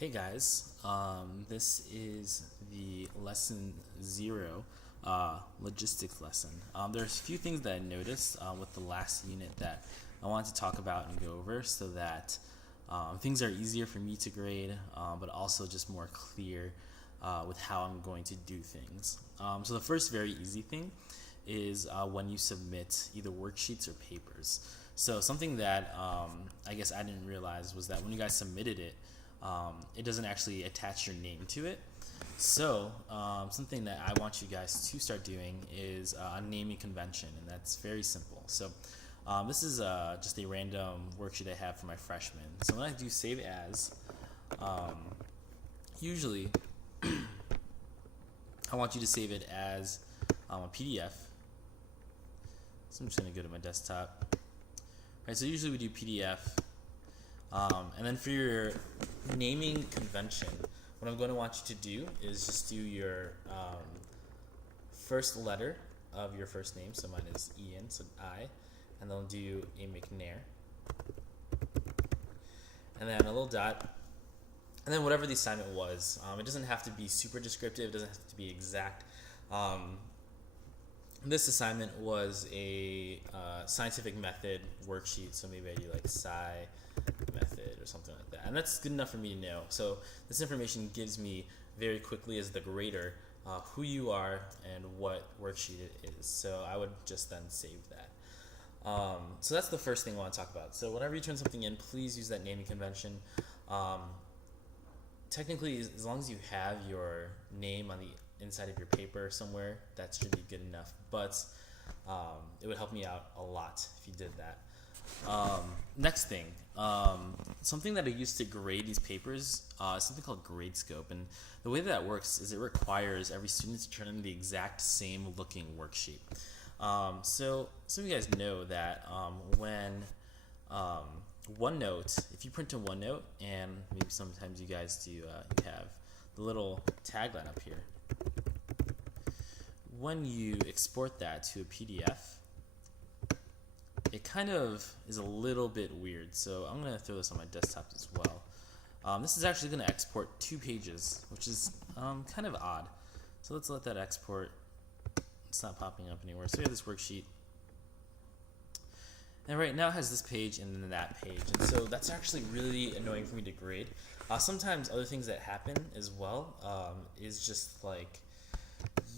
Hey guys, this is the lesson 0 logistics lesson. There's a few things that I noticed with the last unit that I wanted to talk about and go over so that things are easier for me to grade, but also just more clear with how I'm going to do things. So the first very easy thing is when you submit either worksheets or papers. So something that I guess I didn't realize was that when you guys submitted it, it doesn't actually attach your name to it. So something that I want you guys to start doing is a naming convention, and that's very simple. So this is just a random worksheet I have for my freshmen. So when I do save as, usually I want you to save it as a PDF. So I'm just going to go to my desktop. All right, so usually we do PDF. And then for your naming convention, what I'm going to want you to do is just do your first letter of your first name. So mine is Ian, so I, and then do a McNair, and then a little dot, and then whatever the assignment was. It doesn't have to be super descriptive. It doesn't have to be exact. This assignment was a scientific method worksheet, so maybe I do like sci method or something like that, and that's good enough for me to know. So this information gives me very quickly as the grader who you are and what worksheet it is. So I would just then save that. So that's the first thing I want to talk about. So whenever you turn something in, please use that naming convention. Technically, as long as you have your name on the inside of your paper somewhere, that should be good enough, but it would help me out a lot if you did that. Next thing, something that I used to grade these papers is something called GradeScope, and the way that works is it requires every student to turn in the exact same looking worksheet. So some of you guys know that when OneNote, if you print a OneNote, and maybe sometimes you guys do, you have the little tagline up here. When you export that to a PDF, it kind of is a little bit weird. So I'm going to throw this on my desktop as well. This is actually going to export 2 pages, which is kind of odd. So let's let that export. It's not popping up anywhere. So we have this worksheet. And right now it has this page and then that page. And so that's actually really annoying for me to grade. Sometimes other things that happen as well is just like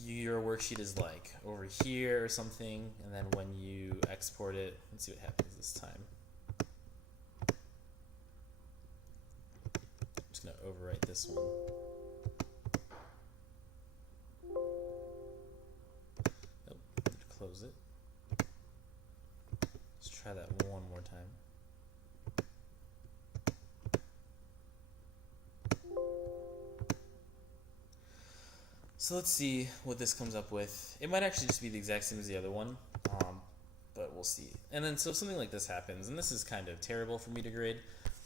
your worksheet is like over here or something, and then when you export it, let's see what happens this time. I'm just going to overwrite this one. Oh, close it. Let's try that one more time. So let's see what this comes up with. It might actually just be the exact same as the other one, but we'll see. And then so something like this happens, and this is kind of terrible for me to grade.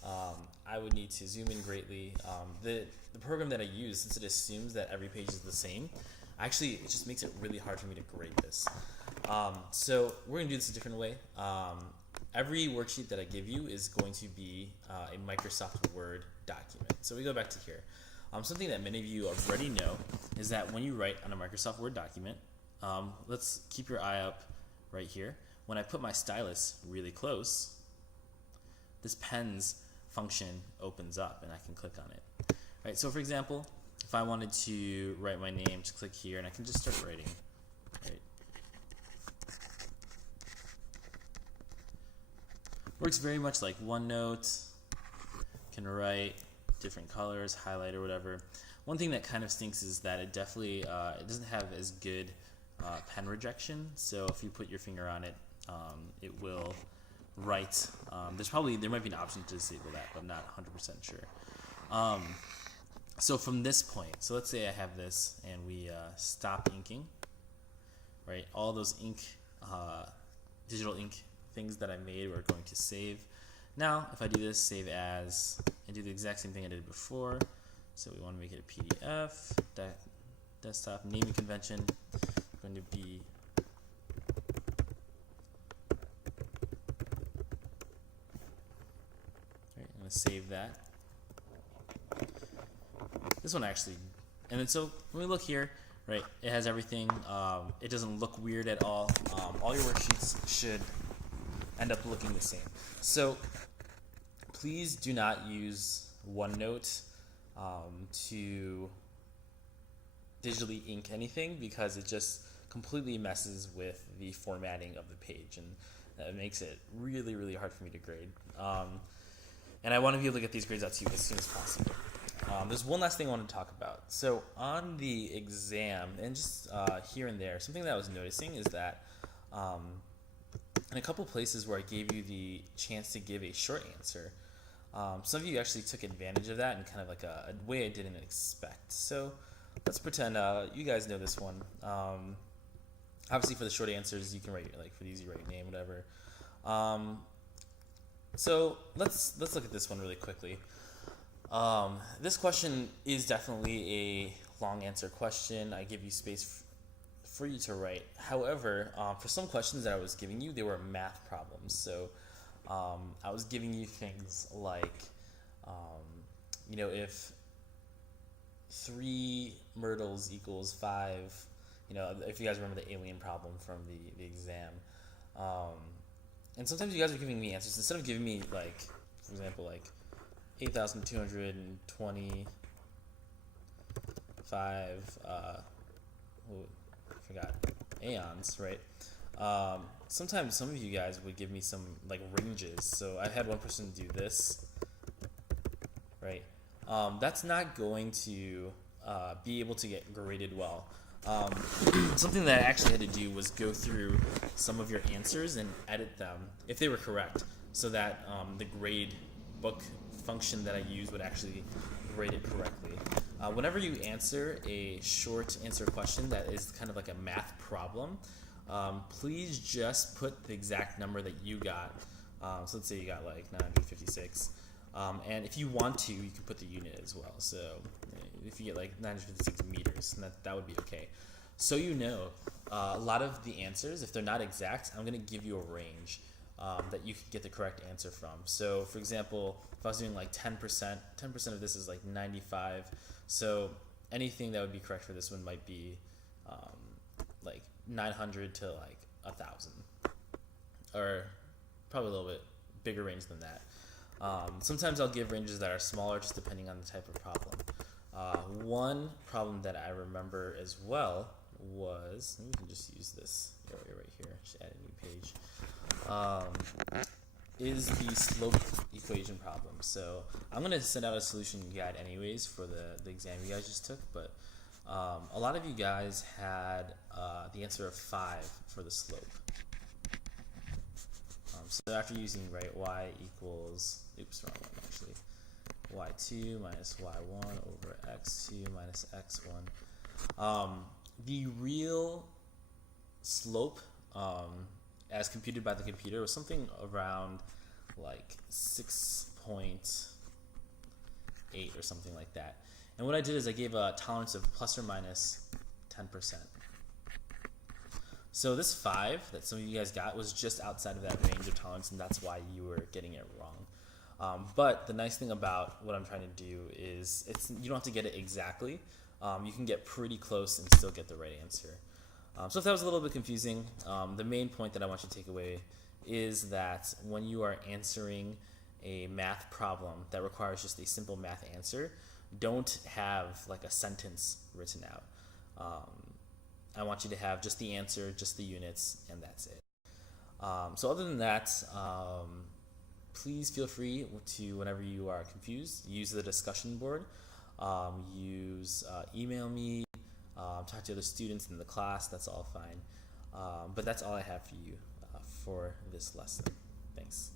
I would need to zoom in greatly. The program that I use, since it assumes that every page is the same, actually it just makes it really hard for me to grade this. So we're going to do this a different way. Every worksheet that I give you is going to be a Microsoft Word document. So we go back to here. Something that many of you already know is that when you write on a Microsoft Word document, let's keep your eye up right here. When I put my stylus really close, this pen's function opens up and I can click on it. Right, so for example, if I wanted to write my name, just click here and I can just start writing. Right. Works very much like OneNote. Can write different colors, highlight or whatever. One thing that kind of stinks is that it definitely it doesn't have as good pen rejection. So if you put your finger on it, it will write. There might be an option to disable that, but I'm not 100% sure. So from this point, so let's say I have this and we stop inking. Right, all those ink, digital ink things that I made we're going to save. Now, if I do this, save as, and do the exact same thing I did before, so we want to make it a PDF, desktop, naming convention, going to be I'm going to save that. This one actually, and then so when we look here, right, it has everything. It doesn't look weird at all. All your worksheets should end up looking the same. So please do not use OneNote to digitally ink anything, because it just completely messes with the formatting of the page, and that makes it really, really hard for me to grade. And I want to be able to get these grades out to you as soon as possible. There's one last thing I want to talk about. So on the exam, and just here and there, something that I was noticing is that in a couple places where I gave you the chance to give a short answer, some of you actually took advantage of that in kind of like a way I didn't expect. So let's pretend you guys know this one. Obviously, for the short answers, you can write, like for these, you write your name, whatever. So let's look at this one really quickly. This question is definitely a long answer question. I give you space for you to write. However, for some questions that I was giving you, they were math problems. So I was giving you things like, if 3 myrtles equals 5, if you guys remember the alien problem from the exam. And sometimes you guys are giving me answers instead of giving me, like, for example, like 8,225 I forgot aeons, right? Sometimes some of you guys would give me some like ranges. So I had one person do this, right? That's not going to be able to get graded well. Something that I actually had to do was go through some of your answers and edit them if they were correct, so that the grade book function that I use would actually grade it correctly. Whenever you answer a short answer question that is kind of like a math problem, please just put the exact number that you got. So let's say you got like 956. And if you want to, you can put the unit as well. So if you get like 956 meters, that would be okay. So a lot of the answers, if they're not exact, I'm going to give you a range that you can get the correct answer from. So for example, if I was doing like 10%, 10% of this is like 95. So anything that would be correct for this one might be like 900 to like 1,000, or probably a little bit bigger range than that. Sometimes I'll give ranges that are smaller, just depending on the type of problem. One problem that I remember as well was, we can just use this area right here, just add a new page, is the slope equation problem. So I'm going to send out a solution guide anyways for the exam you guys just took, but a lot of you guys had the answer of 5 for the slope. So after using, right, y equals, oops, wrong one actually, y2 minus y1 over x2 minus x1. The real slope, as computed by the computer, was something around like 6.8 or something like that. And what I did is I gave a tolerance of plus or minus 10%. So this 5 that some of you guys got was just outside of that range of tolerance, and that's why you were getting it wrong. But the nice thing about what I'm trying to do is you don't have to get it exactly. You can get pretty close and still get the right answer. So if that was a little bit confusing, the main point that I want you to take away is that when you are answering a math problem that requires just a simple math answer, don't have like a sentence written out. I want you to have just the answer, just the units, and that's it. So other than that, please feel free to, whenever you are confused, use the discussion board, email me, talk to other students in the class, that's all fine. But that's all I have for you for this lesson. Thanks.